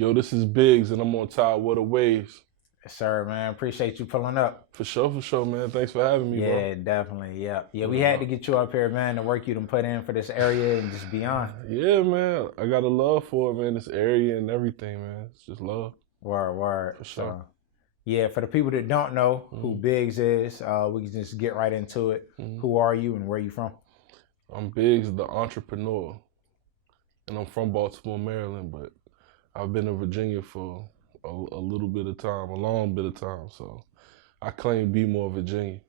Yo, this is Biggz, and I'm on Tidewater Waves. Yes, sir, man. Appreciate you pulling up. For sure, man. Thanks for having me, bro. Yeah, definitely. Yeah, we had to get you up here, man. The work you done put in for this area and just beyond. Yeah, man. I got a love for it, man. This area and everything, man. It's just love. Word. For sure. So, yeah, for the people that don't know who Biggz is, we can just get right into it. Who are you and where you from? I'm Biggz, the entrepreneur, and I'm from Baltimore, Maryland, but I've been in Virginia for a little bit of time, a long bit of time. So I claim to be more Virginia.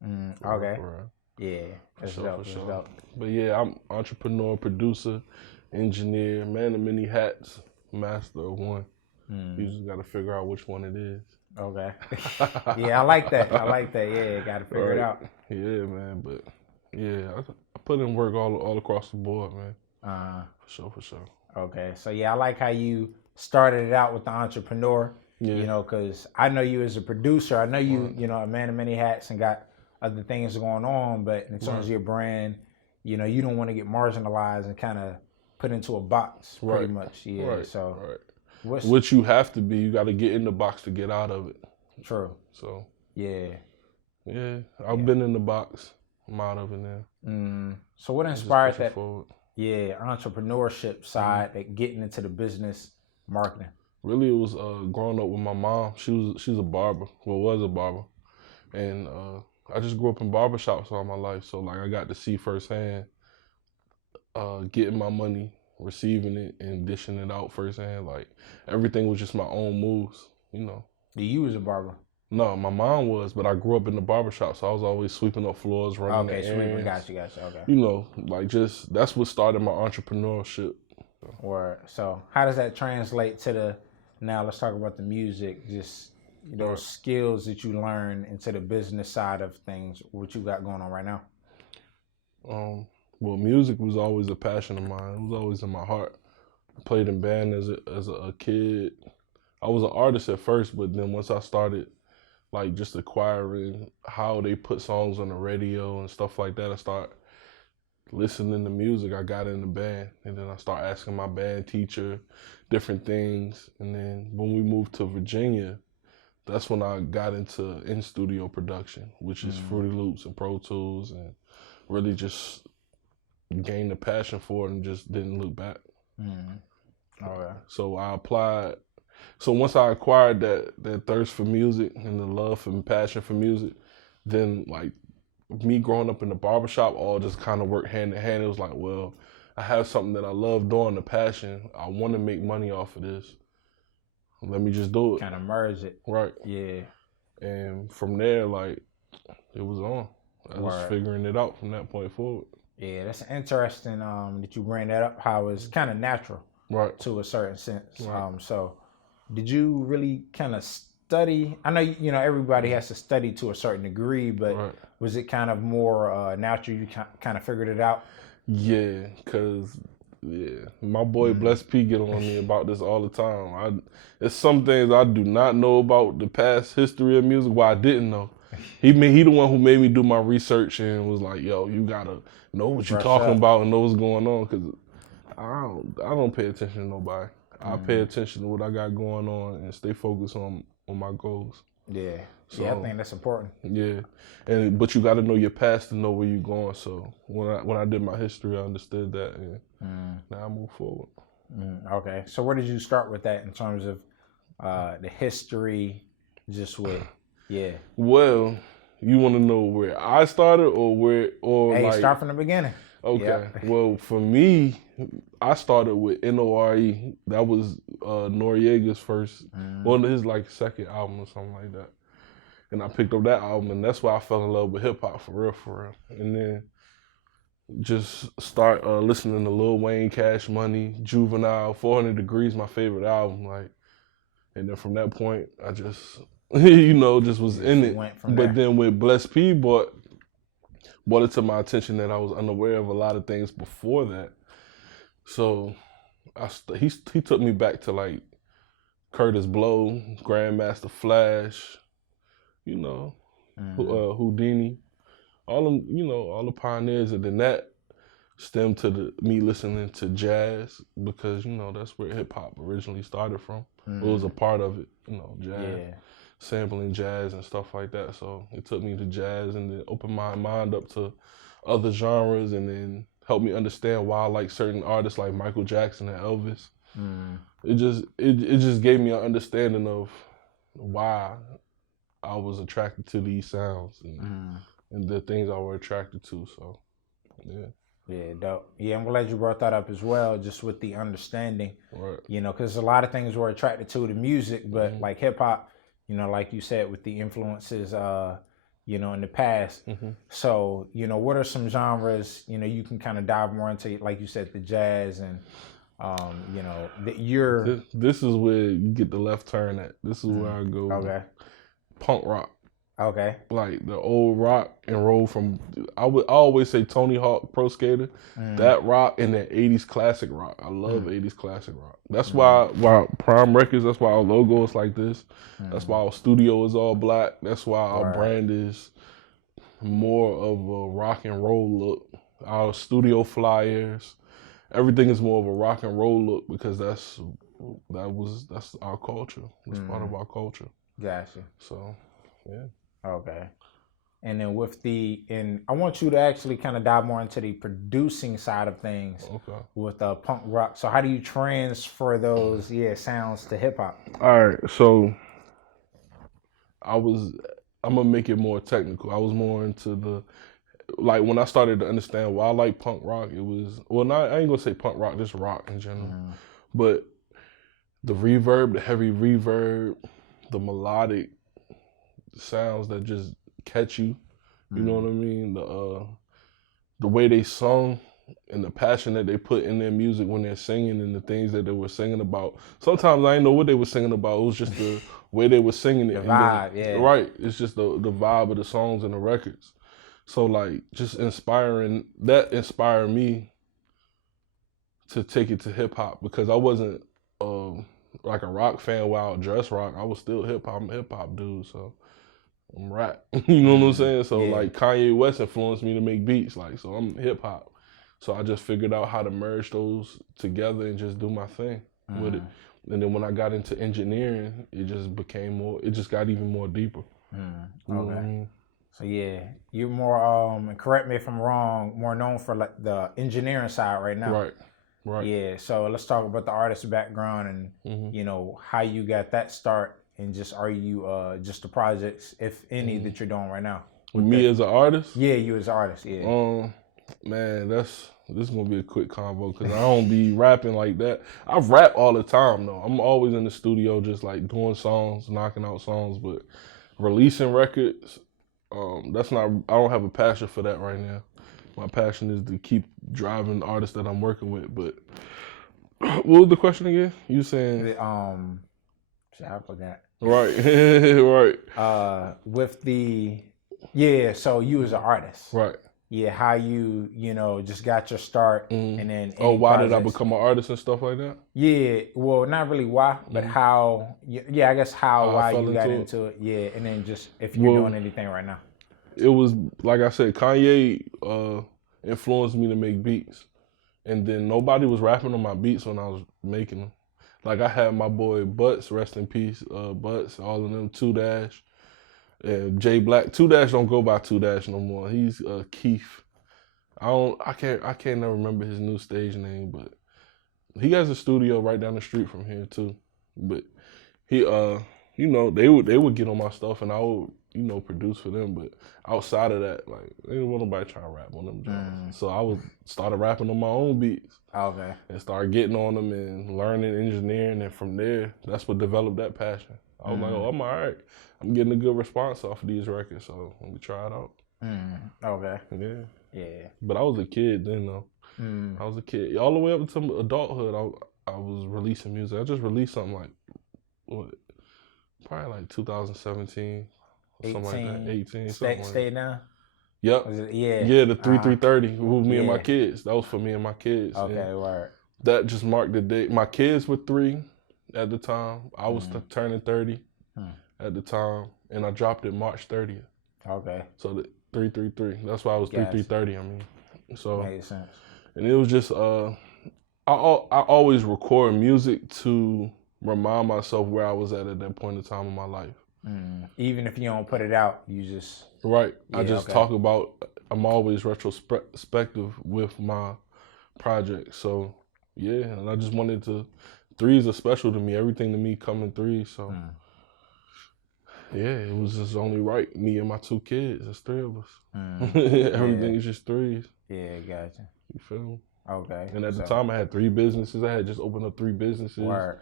Okay. Right. Yeah, that's dope. But yeah, I'm entrepreneur, producer, engineer, man of many hats, master of one. You just got to figure out which one it is. Okay. Yeah, I like that. Yeah, got to figure it out. Yeah, man. But yeah, I put in work all across the board, man. For sure. Okay, so yeah, I like how you started it out with the entrepreneur. Yeah. You know, because I know you as a producer. I know you, you know, a man of many hats and got other things going on. But in terms of your brand, you know, you don't want to get marginalized and kind of put into a box, pretty much. Yeah. Right. So, which you have to be. You got to get in the box to get out of it. True. So. Yeah. I've been in the box. I'm out of it now. So what inspired that? Forward. Yeah, entrepreneurship side, like getting into the business marketing. Really, it was growing up with my mom. She's a barber. Well, was a barber, and I just grew up in barbershops all my life. So like I got to see firsthand getting my money, receiving it, and dishing it out firsthand. Like everything was just my own moves, you know. You was a barber? No, my mom was, but I grew up in the barbershop, so I was always sweeping up floors, running the errands. Sweeping, got you, okay. You know, like just, that's what started my entrepreneurship. Word. So how does that translate to now let's talk about the music, just those skills that you learn into the business side of things, what you got going on right now? Well, music was always a passion of mine. It was always in my heart. I played in band as a kid. I was an artist at first, but then once I started like just acquiring how they put songs on the radio and stuff like that, I start listening to music. I got in the band, and then I start asking my band teacher different things. And then when we moved to Virginia, that's when I got into in-studio production, which is Fruity Loops and Pro Tools, and really just gained a passion for it and just didn't look back. Okay. So I applied. So once I acquired that thirst for music and the love and passion for music, then like me growing up in the barbershop all just kind of worked hand in hand. It was like, well, I have something that I love doing, the passion. I want to make money off of this. Let me just do it. Kind of merge it. Right. Yeah. And from there, like, it was on. I was figuring it out from that point forward. Yeah, that's interesting that you bring that up, how it's kind of natural. Right. To a certain sense. Right. So did you really kind of study? I know, you know, everybody has to study to a certain degree, but was it kind of more natural? You kind of figured it out? Yeah, because, my boy Bless P get on me about this all the time. There's some things I do not know about the past history of music, I didn't know. He the one who made me do my research and was like, yo, you got to know what you're talking about and know what's going on, because I don't pay attention to nobody. I pay attention to what I got going on and stay focused on my goals. Yeah. So, I think that's important. Yeah. But you got to know your past to know where you're going. So when I did my history, I understood that, and now I move forward. Okay. So where did you start with that in terms of the history, just with, Well, you want to know where I started Hey, start from the beginning. Okay. Yep. Well, for me, I started with Nore. That was Noriega's first, one of his like second album or something like that. And I picked up that album, and that's why I fell in love with hip hop for real. And then just start listening to Lil Wayne, Cash Money, Juvenile, 400 Degrees, my favorite album. Like, and then from that point, I just, just was in it. But then with Bless P brought it to my attention that I was unaware of a lot of things before that. So he took me back to like Curtis Blow, Grandmaster Flash, Houdini, all them, all the pioneers. And then that stemmed to me listening to jazz because, you know, that's where hip hop originally started from. It was a part of it, you know, jazz, sampling jazz and stuff like that. So it took me to jazz and then opened my mind up to other genres and then helped me understand why I like certain artists like Michael Jackson and Elvis. It just gave me an understanding of why I was attracted to these sounds and the things I were attracted to. So, yeah. Yeah, dope. Yeah, I'm glad you brought that up as well, just with the understanding. Right. You know, because a lot of things we're attracted to the music, but like hip hop, you know, like you said, with the influences, you know, in the past. So, you know, what are some genres, you know, you can kind of dive more into, like you said, the jazz and, you know, This is where you get the left turn at. This is where I go. Okay. Punk rock. Okay. Like the old rock and roll from, I always say Tony Hawk Pro Skater, that rock and that 80s classic rock. I love 80s classic rock. That's why Prime Records, that's why our logo is like this. That's why our studio is all black. That's why our brand is more of a rock and roll look. Our studio flyers, everything is more of a rock and roll look because that's our culture. It's part of our culture. Gotcha. So, yeah. Okay. And then I want you to actually kind of dive more into the producing side of things with punk rock. So how do you transfer those sounds to hip hop? All right. So I'm gonna make it more technical. I was more into like when I started to understand why I like punk rock, it was, I ain't gonna say punk rock, just rock in general. But the reverb, the heavy reverb, the melodic sounds that just catch you, you know what I mean? The way they sung and the passion that they put in their music when they're singing and the things that they were singing about. Sometimes I didn't know what they were singing about. It was just the way they were singing it. The vibe, Right. It's just the vibe of the songs and the records. So like just that inspired me to take it to hip hop because I wasn't like a rock fan while I dress rock. I was still hip hop. I'm a hip hop dude, so I'm rap. You know what I'm saying? So like Kanye West influenced me to make beats, like, so I'm hip hop. So I just figured out how to merge those together and just do my thing with it. And then when I got into engineering, it just got even more deeper. You know what I mean? So yeah, you're more, and correct me if I'm wrong, more known for like the engineering side right now. Right. Yeah, so let's talk about the artist background and, you know, how you got that start and just just the projects, if any, that you're doing right now? With me as an artist? Yeah, you as an artist, Man, this is gonna be a quick convo because I don't be rapping like that. I rap all the time though. I'm always in the studio just like doing songs, knocking out songs, but releasing records, I don't have a passion for that right now. My passion is to keep driving the artists that I'm working with. But what was the question again? You saying I forgot. Right. Right. So you as an artist. Right. Yeah, how you just got your start and then why did I become an artist and stuff like that? Yeah, well, not really why, but how, I guess why you got into it. Yeah, and then just if you're doing anything right now. It was, like I said, Kanye influenced me to make beats. And then nobody was rapping on my beats when I was making them. Like I had my boy Butts, rest in peace, Butts, all of them, 2 and Jay Black. 2 don't go by 2 no more. He's Keith. I can't never remember his new stage name, but he has a studio right down the street from here too. But he they would get on my stuff and I would, produce for them. But outside of that, like, they didn't want nobody trying to rap on them jobs. So I started rapping on my own beats. Okay. And started getting on them and learning engineering, and from there, that's what developed that passion. I was like, I'm all right. I'm getting a good response off of these records, so let me try it out. Okay. Yeah. But I was a kid then, though. I was a kid. All the way up until adulthood, I was releasing music. I just released something like, probably like 2017. 18, something like that. 18, something Stay like that. Now? Yep. Yeah, the 3330 with me and my kids. That was for me and my kids. Okay, word. That just marked the day. My kids were 3 at the time. I was turning 30 at the time, and I dropped it March 30th. Okay. So the 333. That's why I was 3330. I mean, so made sense. And it was just I always record music to remind myself where I was at that point in time in my life. Even if you don't put it out, you just right. Yeah, I just talk about. I'm always retrospective with my project. So yeah, and I just wanted to. Threes are special to me. Everything to me come in threes. So yeah, it was just only right. Me and my 2 kids. There's 3 of us. Everything is just threes. Yeah, gotcha. You feel me? Okay. And at the time, I had 3 businesses. I had just opened up 3 businesses. Word.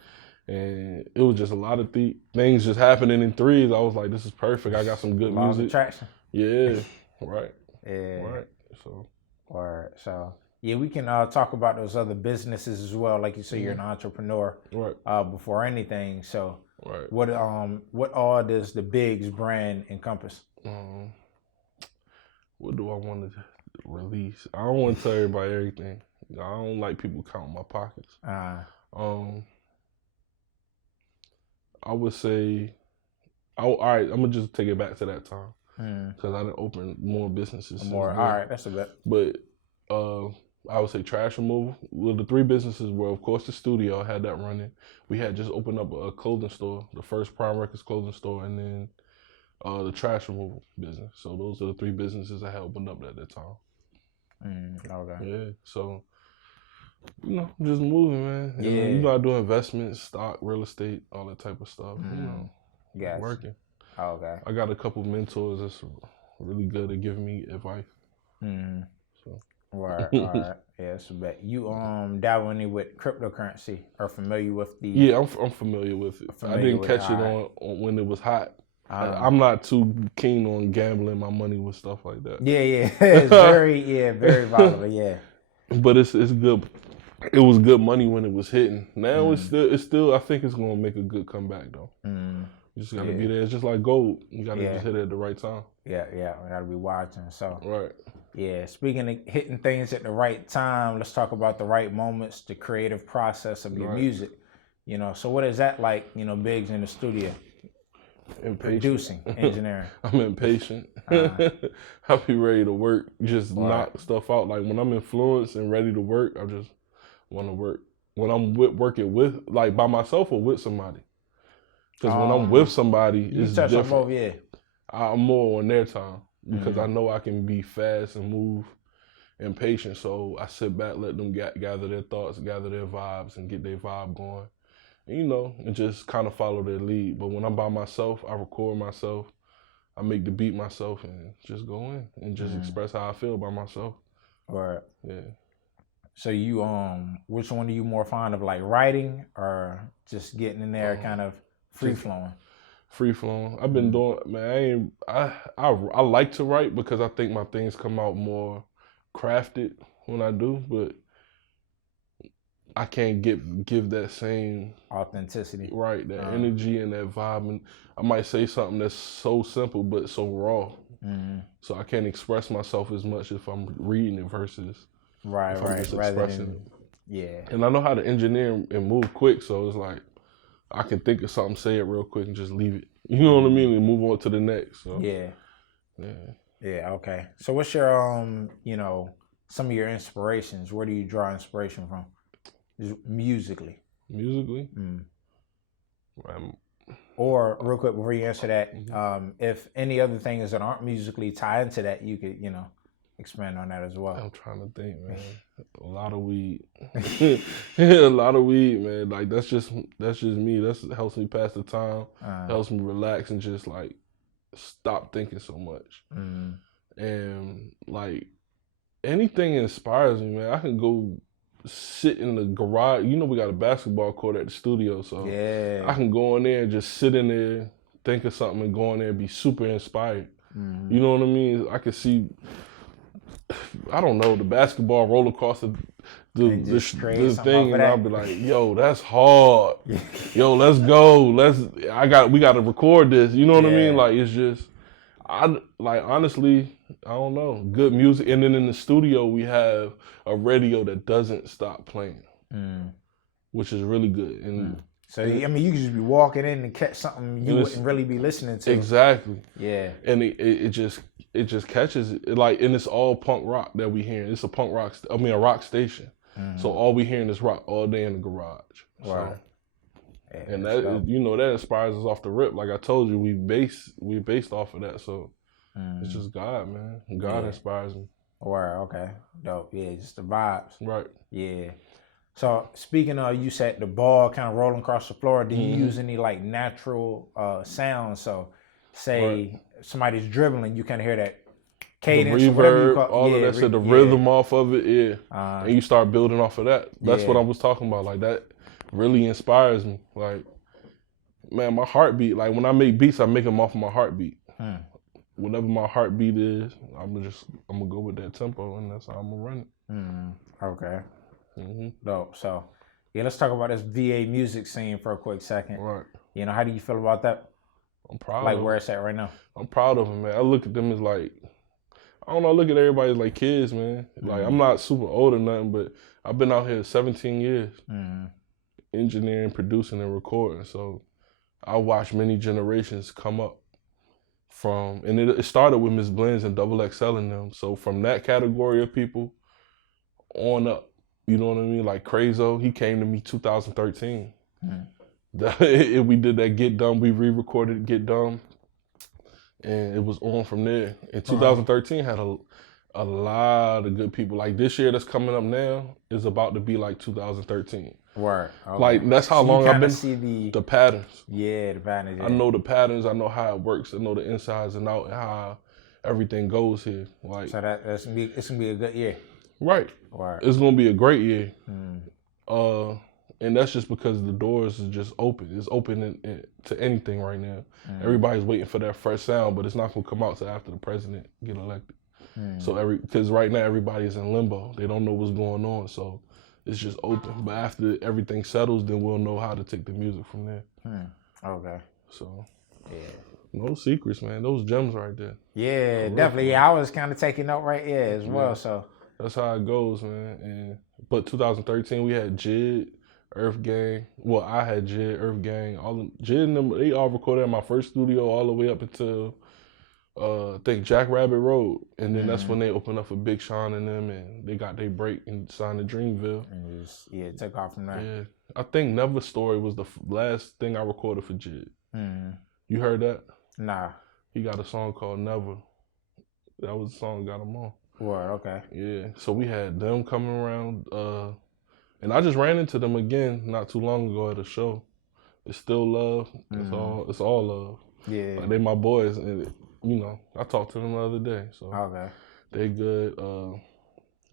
And it was just a lot of things just happening in threes. I was like, this is perfect. I got some good music. Traction. Yeah, right. Yeah. Right. So. Word. So yeah, we can talk about those other businesses as well. Like you say, you're an entrepreneur. Right. Before anything. So right. What all does the Biggz brand encompass? What do I want to release? I don't want to tell everybody everything. I don't like people counting my pockets. I would say, all right, I'm gonna just take it back to that time because I didn't open more businesses. All right, that's a bet. But I would say trash removal. Well, the 3 businesses were, of course, the studio. I had that running. We had just opened up a clothing store, the first Prime Records clothing store, and then the trash removal business. So those are the 3 businesses I had opened up at that time. Okay. Yeah. So. Just moving, man. Yeah. I do investments, stock, real estate, all that type of stuff. Gotcha. Working. Okay. I got a couple mentors that's really good at giving me advice. So. Right. All right. Yeah, that's a bet. You dabble any with cryptocurrency or familiar with the? Yeah, I'm familiar with it. I didn't catch it on when it was hot. I'm not too keen on gambling my money with stuff like that. Yeah. It's very volatile. Yeah. But it's good. It was good money when it was hitting. Now it's still. I think it's gonna make a good comeback though. You just gotta be there. It's just like gold. You gotta just hit it at the right time. Yeah. We gotta be watching. So right. Yeah. Speaking of hitting things at the right time, let's talk about the right moments, the creative process of your music. So what is that like? Biggz in the studio. Impatient. Producing, engineering. I'm impatient. I'll be ready to work, just knock stuff out. Like when I'm influenced and ready to work, I just want to work. When I'm working with, like by myself or with somebody. Because when I'm with somebody, it's different. Both, I'm more on their time because I know I can be fast and move and patient. So I sit back, let them gather their thoughts, gather their vibes, and get their vibe going. And just kind of follow their lead. But when I'm by myself, I record myself, I make the beat myself, and just go in and just express how I feel by myself. Right. Yeah. So you, which one are you more fond of, like writing or just getting in there, kind of free flowing? Free flowing. I've been doing, man. I like to write because I think my things come out more crafted when I do, but I can't give that same authenticity, right? That energy and that vibe, and I might say something that's so simple but so raw. So I can't express myself as much if I'm reading it versus right. Just expressing it. Yeah. And I know how to engineer and move quick, so it's like I can think of something, say it real quick, and just leave it. You know what I mean? And move on to the next. So. Yeah. Okay. So what's your some of your inspirations? Where do you draw inspiration from? Musically. Or real quick before you answer that, if any other things that aren't musically tied into that, you could expand on that as well. I'm trying to think, man. A lot of weed. A lot of weed, man. Like that's just me. That helps me pass the time. Helps me relax and just like stop thinking so much. And like anything inspires me, man. I can go sit in the garage. We got a basketball court at the studio, so I can go in there and just sit in there, think of something, and go in there and be super inspired. You know what I mean? I could see, I don't know, the basketball roller coaster, this thing, and I'll be like, yo, that's hard. Yo, let's go. We got to record this. You know what I mean? Like it's just, honestly, I don't know. Good music. And then in the studio, we have a radio that doesn't stop playing, which is really good. And so, you could just be walking in and catch something you wouldn't really be listening to. Exactly. Yeah. And it it just catches it. Like, and it's all punk rock that we hearing. It's a punk rock, a rock station. So all we hearing is rock all day in the garage. Wow. So, and that, that inspires us off the rip. Like I told you, we based off of that. So it's just God, man. God inspires me. Wow, okay. Dope. Yeah, just the vibes. Right. Yeah. So speaking of, you said the ball kind of rolling across the floor. Do you use any like natural sounds? So say somebody's dribbling, you kind of hear that cadence, the reverb, whatever you call all of that shit, the rhythm off of it, and you start building off of that. That's what I was talking about. Like, that really inspires me. Like, man, my heartbeat, like when I make beats, I make them off of my heartbeat. Whatever my heartbeat is, I'm gonna go with that tempo, and that's how I'm gonna run it. Okay. Dope. So, yeah, let's talk about this VA music scene for a quick second. Right. You know, how do you feel about that? I'm proud. Like where it's at right now. I'm proud of them, man. I look at them as like, I don't know, I look at everybody as like kids, man. Like, I'm not super old or nothing, but I've been out here 17 years, engineering, producing, and recording. So I watched many generations come up from, and it started with Miss Blends and Double XL and them. So from that category of people on up, you know what I mean? Like Crazo, he came to me 2013. We did that Get Dumb, we re-recorded Get Dumb, and it was on from there. And 2013 had a lot of good people. Like this year that's coming up now is about to be like 2013. Word. Okay. Like, that's how long I've been. See the patterns. Yeah, the patterns. Yeah. I know the patterns. I know how it works. I know the insides and out and how everything goes here. Like, so it's gonna be a good year. Right. Word. It's gonna be a great year. And that's just because the doors is just open. It's open to anything right now. Everybody's waiting for that fresh sound, but it's not gonna come out till after the president get elected. So because right now everybody's in limbo. They don't know what's going on. So it's just open. But after everything settles, then we'll know how to take the music from there. Okay. So no secrets, man. Those gems right there. Yeah, definitely. Yeah, I was kind of taking note right here as well. So that's how it goes, man. But 2013 we had Jid, Earth Gang. Well, I had Jid, Earth Gang. Jid and them, they all recorded in my first studio all the way up until I think Jackrabbit Road, and then that's when they opened up for Big Sean and them, and they got their break and signed to Dreamville. And just took off from there. Yeah, I think Never Story was the last thing I recorded for Jid. You heard that? Nah. He got a song called Never. That was the song that got him on. Word, okay. Yeah, so we had them coming around, and I just ran into them again not too long ago at a show. It's still love. It's all love. Yeah. Like, they my boys, and I talked to them the other day. So okay. They good.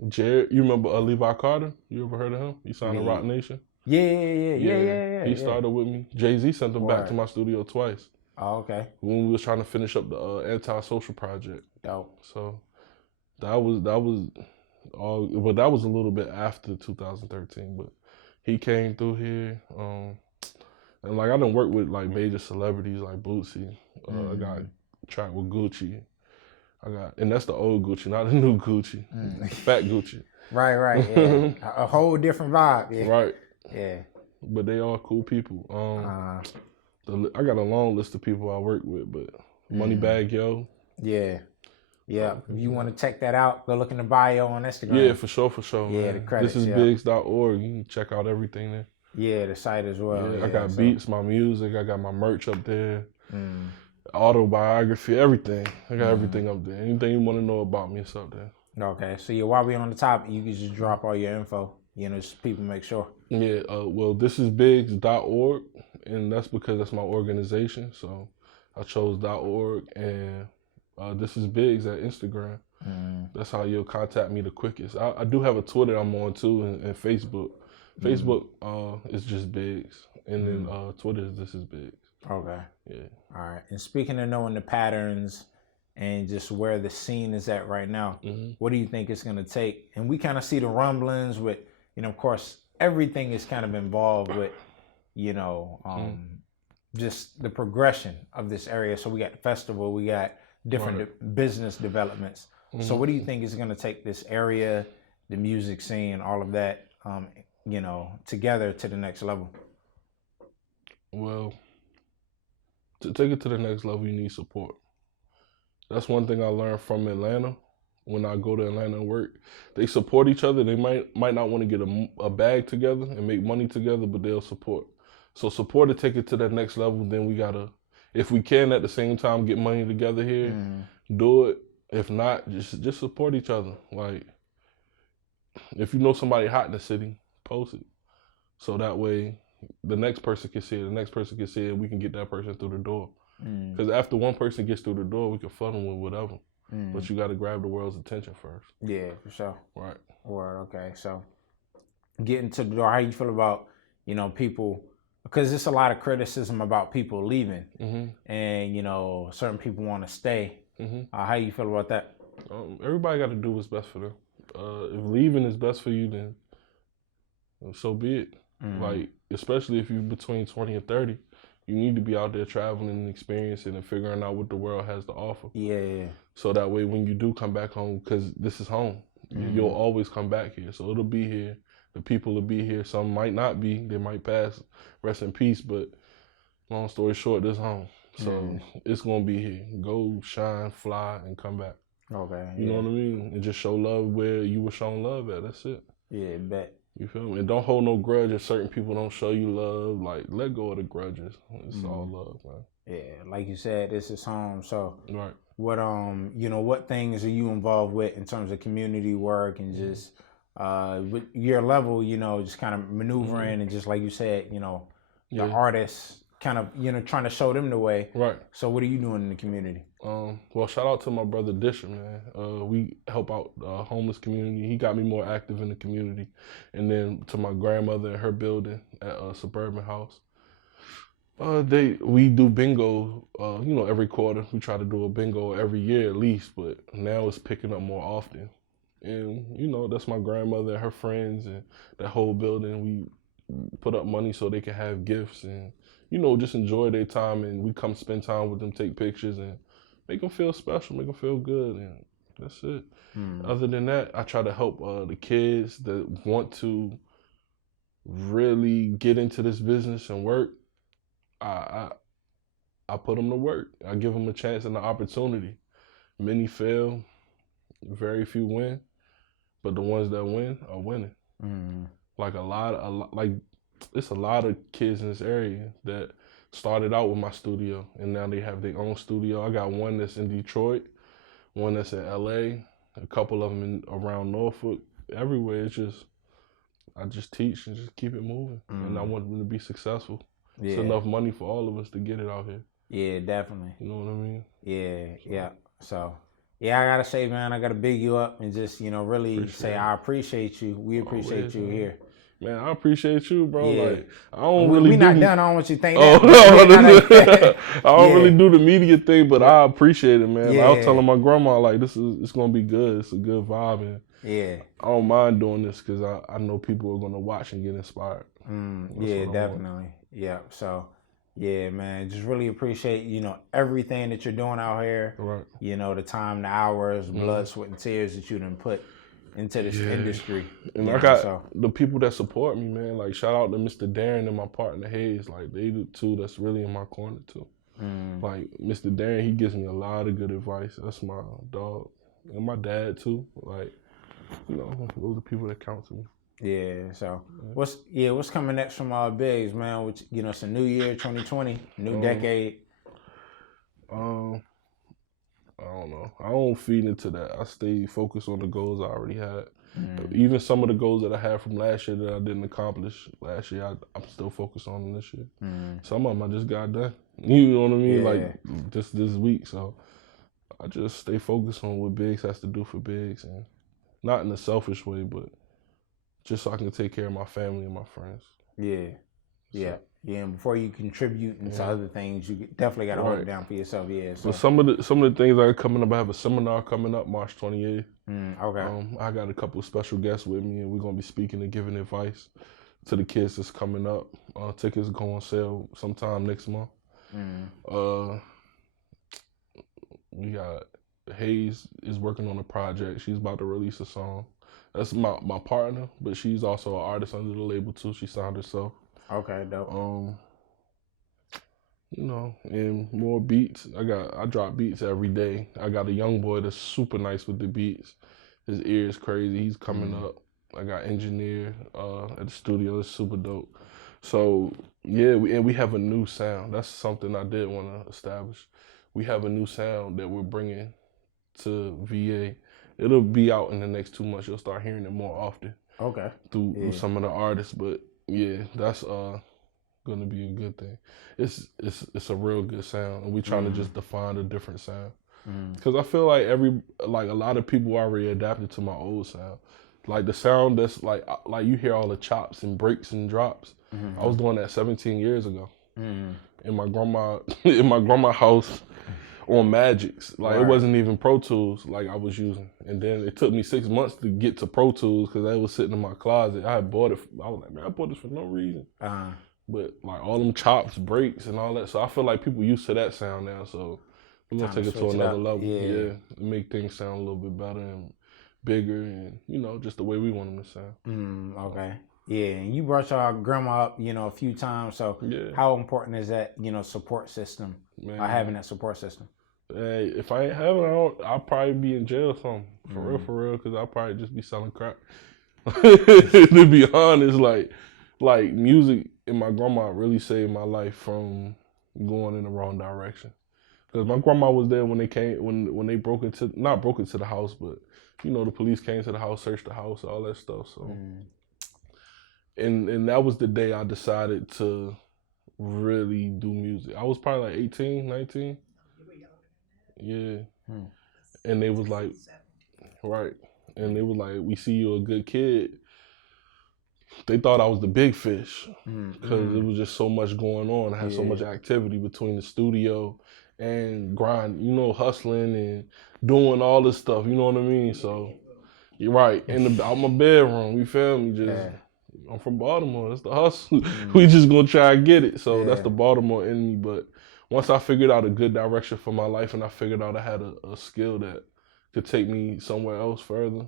Jared, you remember Levi Carter? You ever heard of him? He signed to Rock Nation. Yeah. He started with me. Jay-Z sent him back to my studio twice. Oh, okay. When we was trying to finish up the Antisocial project. Dope. So that was all, but that was a little bit after 2013. But he came through here, and like I done worked with like major celebrities like Bootsy. I got track with Gucci. And that's the old Gucci, not the new Gucci. Fat Gucci. Right. Yeah. A whole different vibe. Yeah. Right. Yeah. But they all cool people. I got a long list of people I work with, but Moneybag Yo. Yeah. If you want to check that out, go look in the bio on Instagram. Yeah, for sure. Yeah, man. the credits. This is Biggz.org. You can check out everything there. Yeah, the site as well. Yeah, I got beats, my music. I got my merch up there. Autobiography, everything. I got everything up there. Anything you want to know about me, it's up there. Okay, so while we're on the topic, you can just drop all your info. Just people make sure. Yeah, well, this is Biggz.org, and that's because that's my organization. So I chose .org, and this is Biggz at Instagram. That's how you'll contact me the quickest. I do have a Twitter I'm on too, and Facebook. Facebook is just Biggz, and then Twitter is This is Biggz. Okay. Yeah. All right. And speaking of knowing the patterns and just where the scene is at right now, what do you think it's going to take? And we kind of see the rumblings with, of course, everything is kind of involved with, just the progression of this area. So we got the festival, we got different business developments. So what do you think is going to take this area, the music scene, all of that, together to the next level? Well, to take it to the next level, you need support. That's one thing I learned from Atlanta. When I go to Atlanta and work, they support each other. They might not want to get a bag together and make money together, but they'll support. So support to take it to that next level. Then we gotta, if we can at the same time get money together here, do it. If not, just support each other. Like, if you know somebody hot in the city, post it. So that way the next person can see it, the next person can see it, we can get that person through the door. Because after one person gets through the door, we can flood them with whatever. But you got to grab the world's attention first. Yeah, for sure. Right. Word, okay. So getting to the door, how you feel about, people, because there's a lot of criticism about people leaving and, certain people want to stay. How you feel about that? Everybody got to do what's best for them. If leaving is best for you, then so be it. Like, especially if you're between 20 and 30, you need to be out there traveling and experiencing and figuring out what the world has to offer. Yeah. So that way, when you do come back home, because this is home, you'll always come back here. So it'll be here. The people will be here. Some might not be. They might pass. Rest in peace. But long story short, this home. So it's going to be here. Go, shine, fly, and come back. Okay. You know what I mean? And just show love where you were shown love at. That's it. Yeah, bet. You feel me? And don't hold no grudge if certain people don't show you love. Like, let go of the grudges. It's all love, man. Yeah, like you said, this is home. So, right. What what things are you involved with in terms of community work and just with your level, just kind of maneuvering and just like you said, the artists kind of, trying to show them the way. Right. So what are you doing in the community? Well, shout out to my brother Disher, man. We help out the homeless community. He got me more active in the community. And then to my grandmother and her building at a suburban house. We do bingo, every quarter. We try to do a bingo every year at least, but now it's picking up more often. And, that's my grandmother and her friends and that whole building. We put up money so they can have gifts and, just enjoy their time. And we come spend time with them, take pictures and make them feel special, make them feel good. And that's it. Other than that, I try to help the kids that want to really get into this business and work. I put them to work. I give them a chance and an opportunity. Many fail, very few win, but the ones that win are winning. Like it's a lot of kids in this area that started out with my studio and now they have their own studio. I got one that's in Detroit, one that's in LA, a couple of them around Norfolk, everywhere. I just teach and just keep it moving. And I want them to be successful. Yeah. It's enough money for all of us to get it out here. Yeah, definitely. You know what I mean? Yeah. So, I gotta say, man, I gotta big you up and just, really say I appreciate you. We appreciate you here. Man, I appreciate you, bro. Yeah. Like, I don't we not done. I don't want you to think that. I don't really do the media thing, but I appreciate it, man. Yeah. I was telling my grandma, like, it's gonna be good. It's a good vibe, and I don't mind doing this because I know people are gonna watch and get inspired. Yeah, definitely. Yeah. So, yeah, man, just really appreciate, everything that you're doing out here. Right. The time, the hours, blood, sweat, and tears that you done put into this industry. And I got the people that support me, man. Like, shout out to Mr. Darren and my partner Hayes. Like, they the two that's really in my corner too. Like, Mr. Darren, he gives me a lot of good advice. That's my dog. And my dad too. Like, those are people that count to me. Yeah. So what's coming next from Biggz, man? Which it's a new year, 2020, new decade. I don't know. I don't feed into that. I stay focused on the goals I already had. Even some of the goals that I had from last year that I didn't accomplish last year, I'm still focused on them this year. Some of them I just got done. You know what I mean? Like just this week. So I just stay focused on what Biggz has to do for Biggz, and not in a selfish way, but just so I can take care of my family and my friends. Yeah. And before you contribute into other things, you definitely got to hold it down for yourself. Yeah. So some of the things I got coming up, I have a seminar coming up March 28th. Okay. I got a couple of special guests with me, and we're gonna be speaking and giving advice to the kids that's coming up. Tickets go on sale sometime next month. We got Hayes is working on a project. She's about to release a song. That's my partner, but she's also an artist under the label too. She signed herself. Okay, dope. And more beats. I drop beats every day. I got a young boy that's super nice with the beats. His ear is crazy. He's coming up. I got engineer at the studio. It's super dope. So yeah, we have a new sound. That's something I did want to establish. We have a new sound that we're bringing to VA. It'll be out in the next 2 months. You'll start hearing it more often. Okay. Through some of the artists, but yeah, that's gonna be a good thing. It's a real good sound, and we trying to just define a different sound. Because I feel like a lot of people already adapted to my old sound. Like the sound that's like you hear all the chops and breaks and drops. I was doing that 17 years ago in my grandma house on Magics. Like it wasn't even Pro Tools like I was using. And then it took me 6 months to get to Pro Tools because I was sitting in my closet. I had bought it. I was like, man, I bought this for no reason. But like all them chops, breaks, and all that. So I feel like people used to that sound now. So we're gonna take it to another level. Yeah, make things sound a little bit better and bigger, and just the way we want them to sound. Okay. Yeah, and you brought your grandma up, a few times. So how important is that, support system? Having that support system. Hey, if I ain't having it, I'll probably be in jail or something. For real, because I'll probably just be selling crack. To be honest, like music and my grandma really saved my life from going in the wrong direction. Because my grandma was there when they came, when they not broke into the house, but the police came to the house, searched the house, all that stuff. So, and that was the day I decided to really do music. I was probably like 18, 19. Yeah. And they was like, right. And they was like, we see you a good kid. They thought I was the big fish because it was just so much going on. I had so much activity between the studio and grind, hustling and doing all this stuff. You know what I mean? So you're right. Out my bedroom, you feel me? I'm from Baltimore. That's the hustle. We just gonna try and get it. So that's the Baltimore in me. But once I figured out a good direction for my life and I figured out I had a skill that could take me somewhere else further,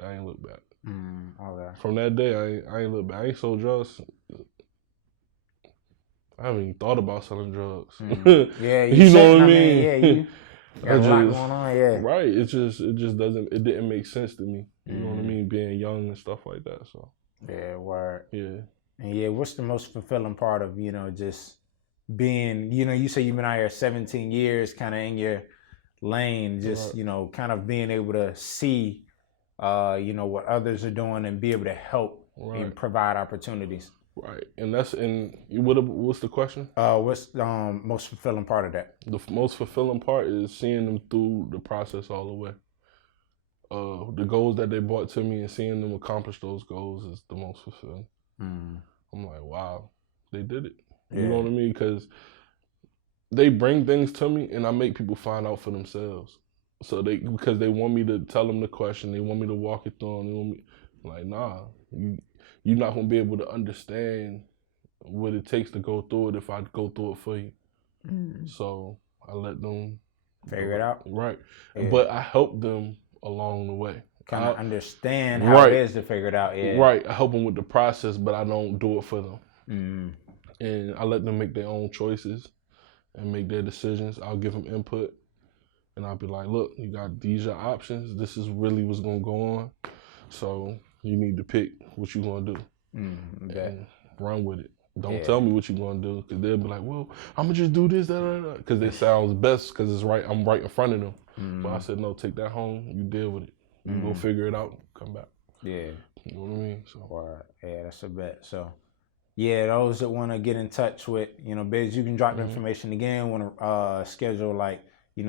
I ain't look back. Okay. From that day, I ain't look back. I ain't sold drugs. I haven't even thought about selling drugs. Yeah, you know what I mean? Yeah, you got a lot going on. Yeah, right. It just doesn't. It didn't make sense to me. You know what I mean? Being young and stuff like that. So yeah, word. Yeah. And what's the most fulfilling part of just being? You say you've been out here 17 years, kind of in your lane. Just kind of being able to see. What others are doing and be able to help and provide opportunities. Right, and what's the question? What's the most fulfilling part of that? The most fulfilling part is seeing them through the process all the way. The goals that they brought to me and seeing them accomplish those goals is the most fulfilling. I'm like, wow, they did it. You know what I mean? Because they bring things to me and I make people find out for themselves. So because they want me to tell them the question, they want me to walk it through, and they want me like, nah, you're not gonna be able to understand what it takes to go through it if I go through it for you. So I let them figure it out. Right, but I help them along the way. Kind of understand how it is to figure it out. Yeah, right. I help them with the process, but I don't do it for them. And I let them make their own choices and make their decisions. I'll give them input. And I'll be like, look, you got these are options. This is really what's going to go on. So you need to pick what you're going to do and run with it. Don't tell me what you're going to do because they'll be like, well, I'm going to just do this, because it sounds best because it's right. I'm right in front of them. But I said, no, take that home. You deal with it. You go figure it out. Come back. Yeah. You know what I mean? So. Yeah, that's a bet. So, yeah, those that want to get in touch with, Biggz, you can drop the information again. Want to schedule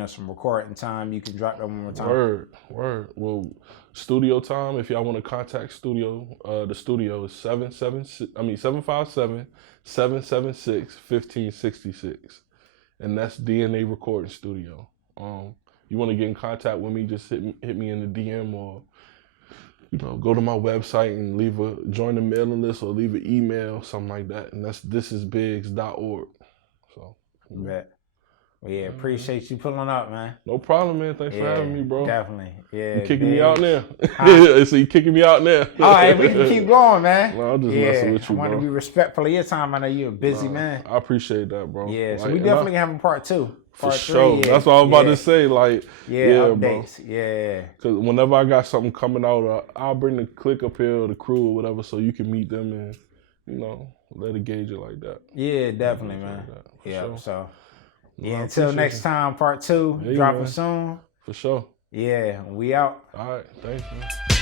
some recording time, you can drop that one more time. Word. Well, studio time, if y'all want to contact studio, the studio is 756-776-1566. And that's DNA Recording Studio. You want to get in contact with me, just hit me in the DM or go to my website and join the mailing list or leave an email, something like that. And this is Biggz.org. So Bet. Well, yeah, appreciate you pulling up, man. No problem, man. Thanks for having me, bro. Definitely. Yeah. You kicking me out now? So you kicking me out now? All right, we can keep going, man. No, I'm just messing with you, I want to be respectful of your time. I know you're a busy man. I appreciate that, bro. Yeah, so we definitely have a part 2. For sure. That's what I was about to say. Like, updates. Bro. Yeah. Because whenever I got something coming out, I'll bring the clique up here or the crew or whatever so you can meet them and, let it gauge it like that. Yeah, definitely, man. Yeah, sure. So, well, until next time, part 2, dropping soon. For sure. Yeah, we out. All right, thanks, man.